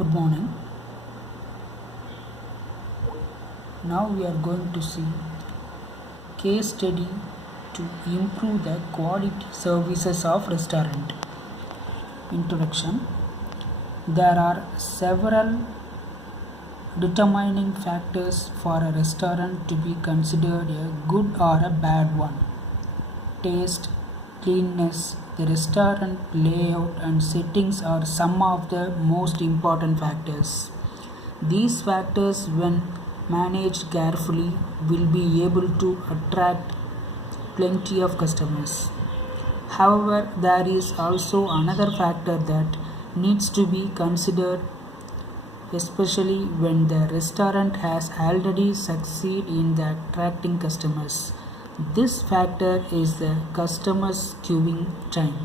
Good morning. Now we are going to see case study to improve the quality services of restaurant. Introduction. There are several determining factors for a restaurant to be considered a good or a bad one. Taste, cleanliness, the restaurant layout and settings are some of the most important factors. These factors, when managed carefully, will be able to attract plenty of customers. However, there is also another factor that needs to be considered, especially when the restaurant has already succeeded in the attracting customers. This factor is the customer's queuing time.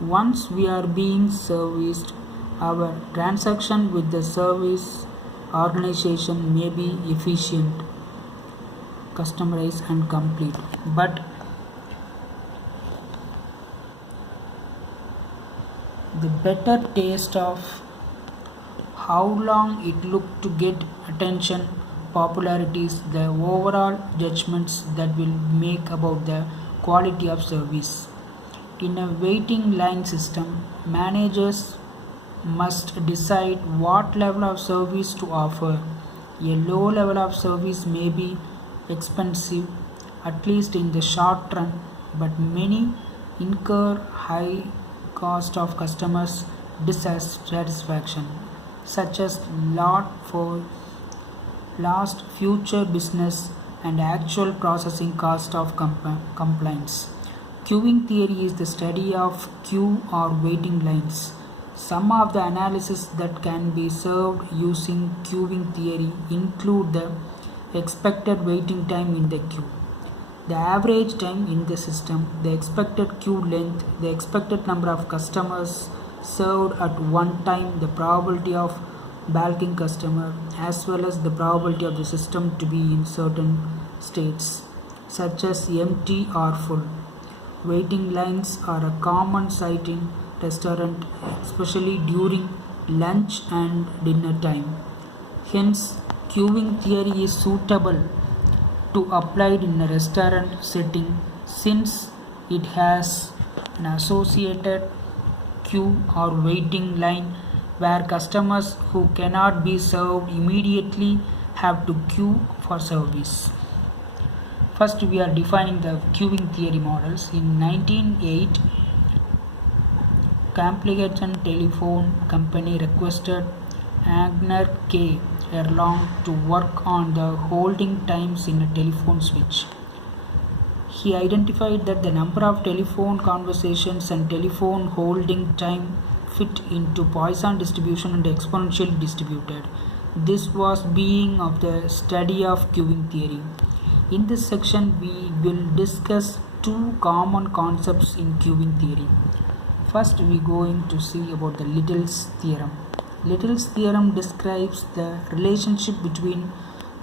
Once we are being serviced, our transaction with the service organization may be efficient, customized, and complete. But the better taste of how long it took to get attention, popularities, the overall judgments that will make about the quality of service. In a waiting line system, managers must decide what level of service to offer. A low level of service may be expensive, at least in the short run, but many incur high cost of customers dissatisfaction, such as lot for lost future business and actual processing cost of complaints. Queuing theory is the study of queue or waiting lines. Some of the analysis that can be served using queuing theory include the expected waiting time in the queue, the average time in the system, the expected queue length, the expected number of customers served at one time, the probability of balking customer, as well as the probability of the system to be in certain states, such as empty or full. Waiting lines are a common sight in restaurant, especially during lunch and dinner time. Hence, queuing theory is suitable to applied in a restaurant setting since it has an associated queue or waiting line where customers who cannot be served immediately have to queue for service. First, we are defining the queuing theory models. In 1908, Complication Telephone Company requested Agner K. Erlang to work on the holding times in a telephone switch. He identified that the number of telephone conversations and telephone holding time fit into Poisson distribution and exponentially distributed. This was being of the study of queuing theory. In this section, we will discuss two common concepts in queuing theory. First, we are going to see about the Little's theorem. Little's theorem describes the relationship between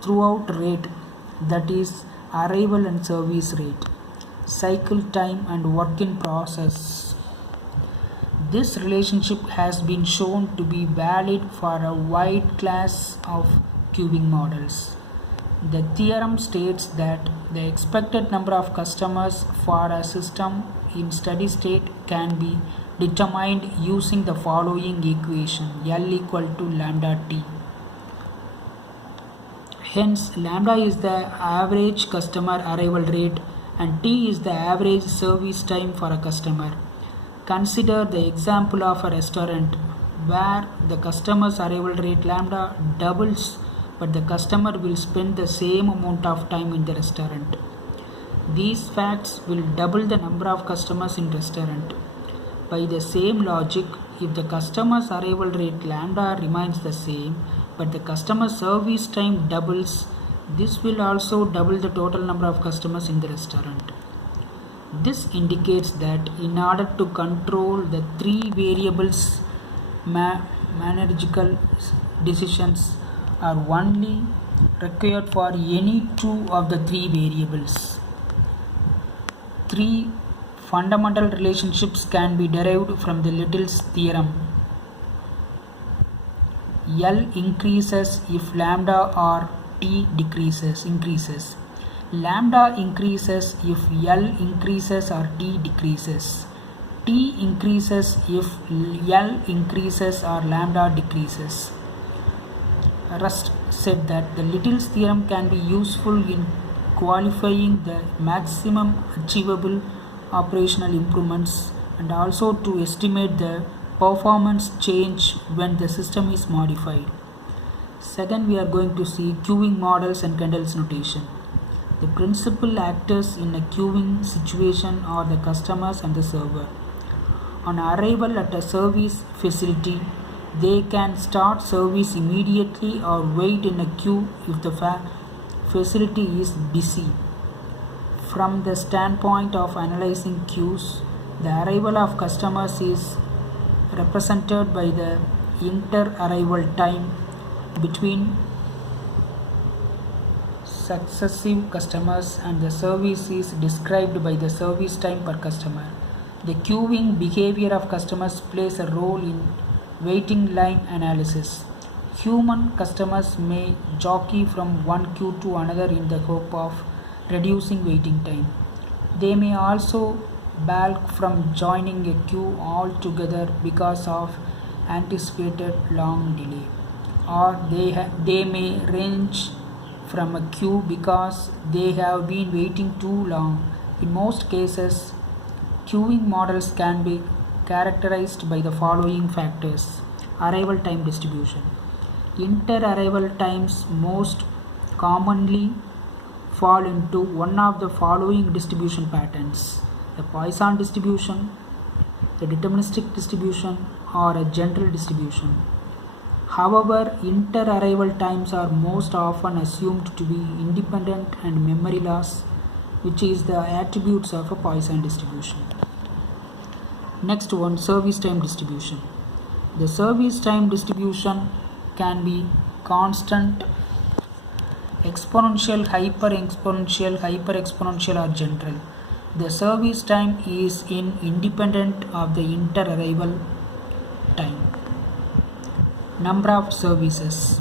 throughput rate, that is arrival and service rate, cycle time and work in process. This relationship has been shown to be valid for a wide class of queuing models. The theorem states that the expected number of customers for a system in steady state can be determined using the following equation: L equal to lambda t. Hence, lambda is the average customer arrival rate and t is the average service time for a customer. Consider the example of a restaurant where the customer's arrival rate lambda doubles, but the customer will spend the same amount of time in the restaurant. These facts will double the number of customers in restaurant. By the same logic, if the customer's arrival rate lambda remains the same, but the customer service time doubles, this will also double the total number of customers in the restaurant. This indicates that in order to control the three variables, managerial decisions are only required for any two of the three variables. Three fundamental relationships can be derived from the Little's theorem. L increases if lambda or T increases. Lambda increases if L increases or T decreases. T increases if L increases or lambda decreases. Rust said that the Little's theorem can be useful in qualifying the maximum achievable operational improvements and also to estimate the performance change when the system is modified. Second, we are going to see queuing models and Kendall's notation. The principal actors in a queuing situation are the customers and the server. On arrival at a service facility, they can start service immediately or wait in a queue if the facility is busy. From the standpoint of analyzing queues, the arrival of customers is represented by the inter-arrival time between successive customers, and the service is described by the service time per customer. The queuing behavior of customers plays a role in waiting line analysis. Human customers may jockey from one queue to another in the hope of reducing waiting time. They may also balk from joining a queue altogether because of anticipated long delay, or they may range from a queue because they have been waiting too long. In most cases, queuing models can be characterized by the following factors. Arrival time distribution. Inter-arrival times most commonly fall into one of the following distribution patterns: a Poisson distribution, a deterministic distribution, or a general distribution. However, inter-arrival times are most often assumed to be independent and memory loss, which is the attributes of a Poisson distribution. Next one, service time distribution. The service time distribution can be constant, exponential, hyper-exponential, or general. The service time is independent of the inter-arrival time. Number of servers.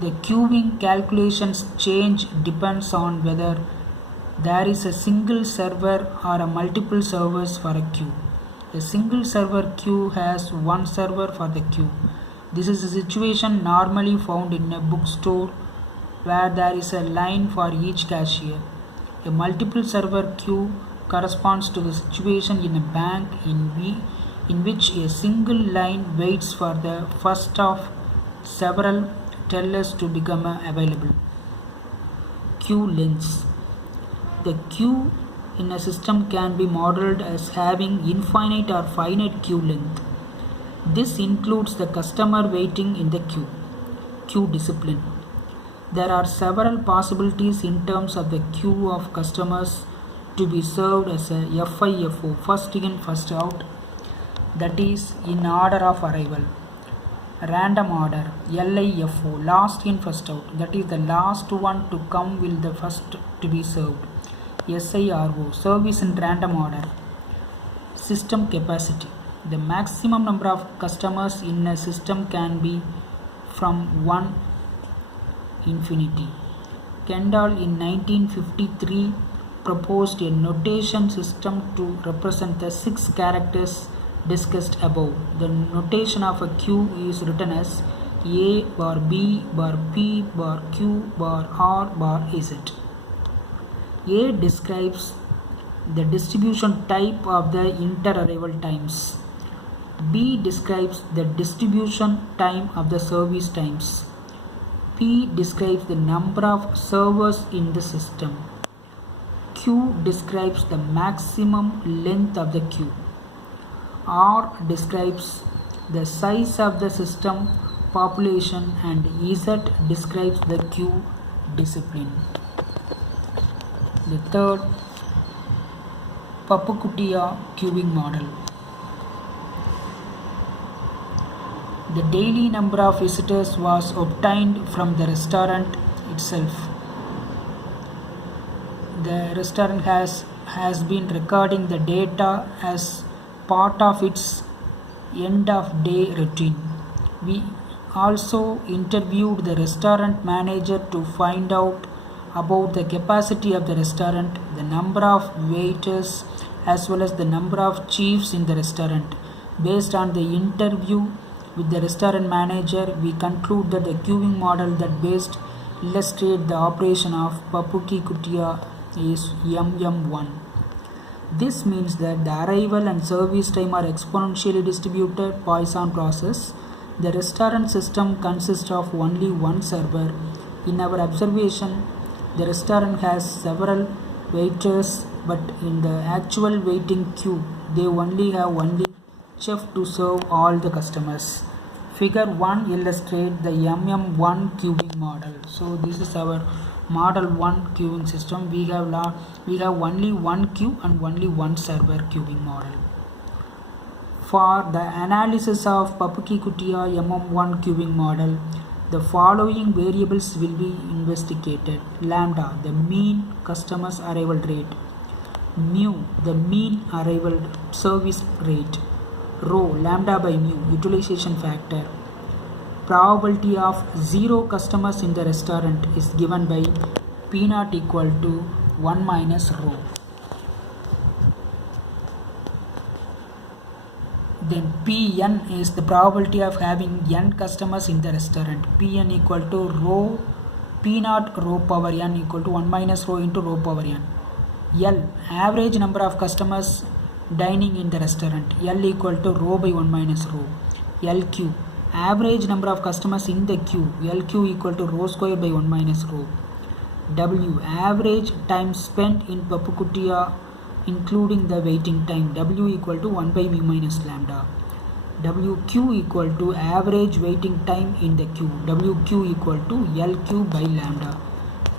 The queuing calculations change depends on whether there is a single server or a multiple servers for a queue. A single server queue has one server for the queue. This is a situation normally found in a bookstore where there is a line for each cashier. A multiple server queue corresponds to the situation in a bank in which a single line waits for the first of several tellers to become available. Queue lengths. The queue in a system can be modeled as having infinite or finite queue length. This includes the customer waiting in the queue. Queue discipline. There are several possibilities in terms of the queue of customers to be served as a FIFO, first in, first out, that is in order of arrival. Random order, LIFO, last in, first out, that is the last one to come will the first to be served. SIRO, service in random order. System capacity. The maximum number of customers in a system can be from 1 infinity. Kendall in 1953 proposed a notation system to represent the 6 characters discussed above. The notation of a queue is written as A bar B bar P bar Q bar R bar Z. A describes the distribution type of the inter-arrival times. B describes the distribution time of the service times. P describes the number of servers in the system. Q describes the maximum length of the queue. R describes the size of the system population, and Z describes the queue discipline. The third, Papacutia queuing model. The daily number of visitors was obtained from the restaurant itself. The restaurant has been recording the data as part of its end of day routine. We also interviewed the restaurant manager to find out about the capacity of the restaurant, the number of waiters, as well as the number of chefs in the restaurant. Based on the interview with the restaurant manager, we conclude that the queuing model that best illustrates the operation of Papuki Kutia is MM1. This means that the arrival and service time are exponentially distributed Poisson process. The restaurant system consists of only one server. In our observation, the restaurant has several waiters, but in the actual waiting queue, they only have only chef to serve all the customers. Figure 1 illustrates the MM1 queuing model. So this is our model 1 queuing system. We have only one queue and only one server queuing model. For the analysis of Papuki Kutia MM1 queuing model, the following variables will be investigated. Lambda, the mean customers arrival rate. Mu, the mean arrival service rate. Rho, lambda by mu, utilization factor. Probability of 0 customers in the restaurant is given by P0 equal to 1 minus rho. Then Pn is the probability of having n customers in the restaurant. Pn equal to rho P0 rho power n equal to 1 minus rho into rho power n. L, average number of customers dining in the restaurant. L equal to rho by 1 minus rho. LQ, average number of customers in the queue. LQ equal to rho square by 1 minus rho. W, average time spent in Papukutia including the waiting time. W equal to 1 by mu minus lambda. WQ equal to average waiting time in the queue. WQ equal to LQ by lambda.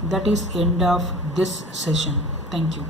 That is end of this session. Thank you.